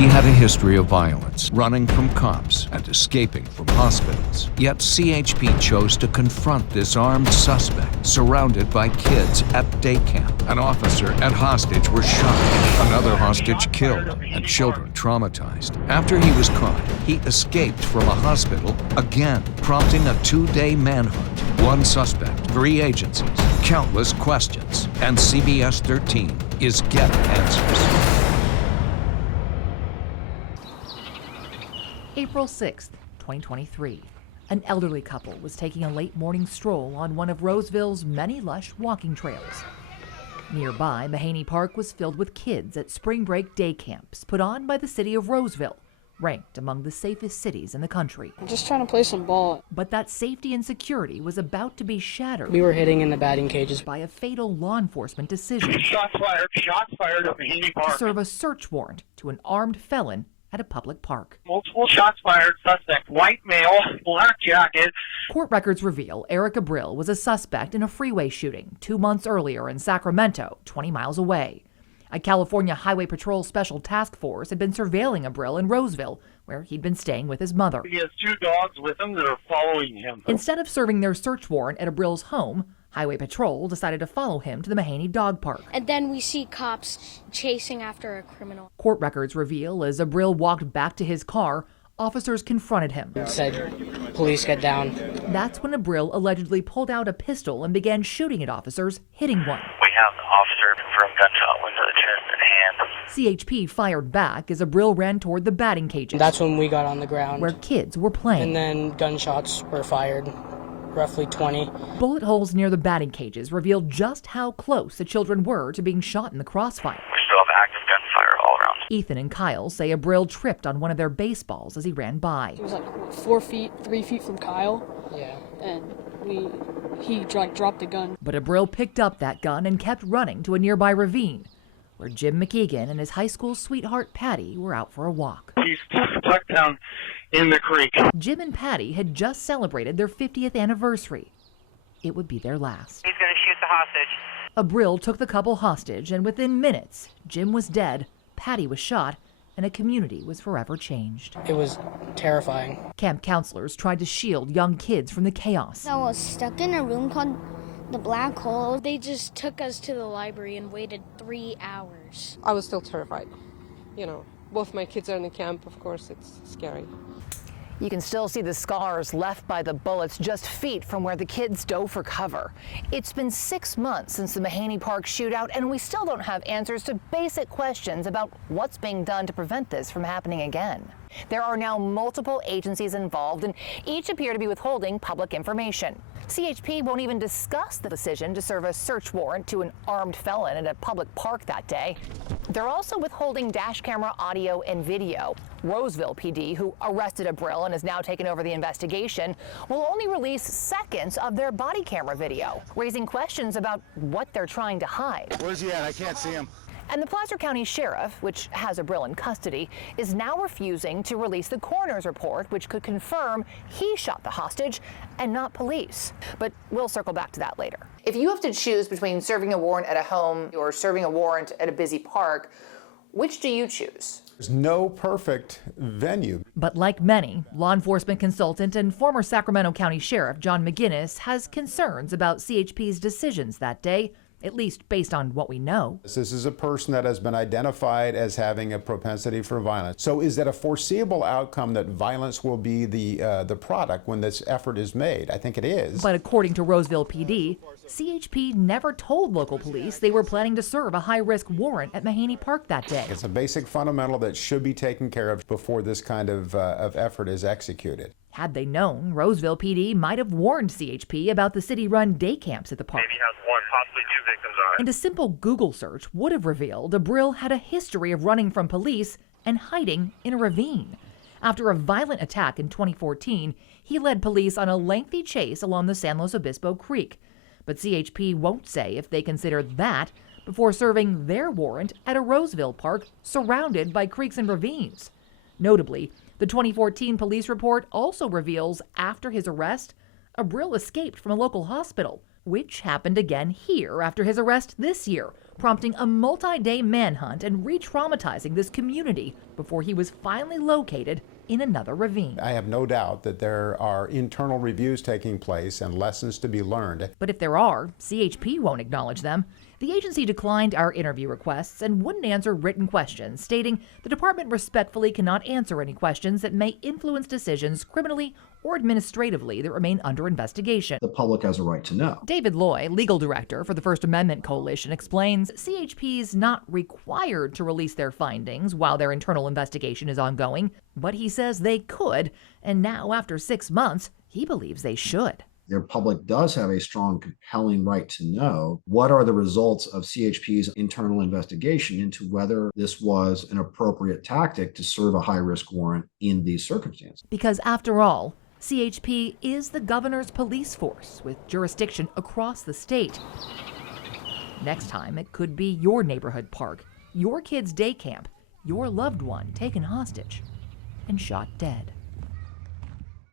He had a history of violence, running from cops and escaping from hospitals. Yet CHP chose to confront this armed suspect, surrounded by kids at day camp. An officer and hostage were shot, another hostage killed, and children traumatized. After he was caught, he escaped from a hospital again, prompting a 2-day manhunt. One suspect, 3 agencies, countless questions, and CBS 13 is getting answers. April 6th, 2023. An elderly couple was taking a late morning stroll on one of Roseville's many lush walking trails. Nearby, Mahaney Park was filled with kids at spring break day camps put on by the city of Roseville, ranked among the safest cities in the country. I'm just trying to play some ball. But that safety and security was about to be shattered. We were hitting in the batting cages by a fatal law enforcement decision. Shots fired at Mahany Park. To serve a search warrant to an armed felon at a public park. Multiple shots fired, suspect, white male, black jacket. Court records reveal Eric Abril was a suspect in a freeway shooting 2 months earlier in Sacramento, 20 miles away. A California Highway Patrol Special Task Force had been surveilling Abril in Roseville, where he'd been staying with his mother. He has 2 dogs with him that are following him. Instead of serving their search warrant at Abril's home, Highway Patrol decided to follow him to the Mahaney Dog Park. And then we see cops chasing after a criminal. Court records reveal as Abril walked back to his car, officers confronted him. Said, "Police, get down." That's when Abril allegedly pulled out a pistol and began shooting at officers, hitting one. We have the officer confirmed gunshot wound to the chest and hand. CHP fired back as Abril ran toward the batting cages. That's when we got on the ground. Where kids were playing. And then gunshots were fired, roughly 20. Bullet holes near the batting cages revealed just how close the children were to being shot in the crossfire. We still have active gunfire all around. Ethan and Kyle say Abril tripped on one of their baseballs as he ran by. He was like 4 feet, 3 feet from Kyle. Yeah. And he dropped the gun. But Abril picked up that gun and kept running to a nearby ravine, where Jim McKeegan and his high school sweetheart Patty were out for a walk. He's tucked down in the creek. Jim and Patty had just celebrated their 50th anniversary. It would be their last. He's going to shoot the hostage. Abril took the couple hostage, and within minutes, Jim was dead, Patty was shot, and a community was forever changed. It was terrifying. Camp counselors tried to shield young kids from the chaos. I was stuck in a room called the Black Hole. They just took us to the library and waited 3 hours. I was still terrified. You know, both my kids are in the camp, of course, it's scary. You can still see the scars left by the bullets just feet from where the kids dove for cover. It's been 6 months since the Mahany Park shootout, and we still don't have answers to basic questions about what's being done to prevent this from happening again. There are now multiple agencies involved, and each appear to be withholding public information. CHP won't even discuss the decision to serve a search warrant to an armed felon at a public park that day. They're also withholding dash camera audio and video. Roseville PD, who arrested Abril and has now taken over the investigation, will only release seconds of their body camera video, raising questions about what they're trying to hide. Where's he at? I can't see him. And the Placer County Sheriff, which has Abril in custody, is now refusing to release the coroner's report, which could confirm he shot the hostage and not police. But we'll circle back to that later. If you have to choose between serving a warrant at a home or serving a warrant at a busy park, which do you choose? There's no perfect venue. But like many, law enforcement consultant and former Sacramento County Sheriff John McGinnis has concerns about CHP's decisions that day, at least based on what we know. This is a person that has been identified as having a propensity for violence. So is that a foreseeable outcome that violence will be the product when this effort is made? I think it is. But according to Roseville PD, CHP never told local police they were planning to serve a high-risk warrant at Mahaney Park that day. It's a basic fundamental that should be taken care of before this kind of effort is executed. Had they known, Roseville PD might have warned CHP about the city-run day camps at the park. Maybe has 1, possibly 2 victims on it. And a simple Google search would have revealed Abril had a history of running from police and hiding in a ravine. After a violent attack in 2014, he led police on a lengthy chase along the San Luis Obispo Creek. But CHP won't say if they consider that before serving their warrant at a Roseville park surrounded by creeks and ravines. Notably, the 2014 police report also reveals after his arrest, Abril escaped from a local hospital which happened again here after his arrest this year, prompting a multi-day manhunt and re-traumatizing this community before he was finally located in another ravine. I have no doubt that there are internal reviews taking place and lessons to be learned. But if there are, CHP won't acknowledge them. The agency declined our interview requests and wouldn't answer written questions, stating the department respectfully cannot answer any questions that may influence decisions criminally or administratively that remain under investigation. The public has a right to know. David Loy, legal director for the First Amendment Coalition, explains CHP's not required to release their findings while their internal investigation is ongoing, but he says they could, and now after 6 months, he believes they should. The public does have a strong, compelling right to know what are the results of CHP's internal investigation into whether this was an appropriate tactic to serve a high-risk warrant in these circumstances. Because after all, CHP is the governor's police force with jurisdiction across the state. Next time, it could be your neighborhood park, your kid's day camp, your loved one taken hostage and shot dead.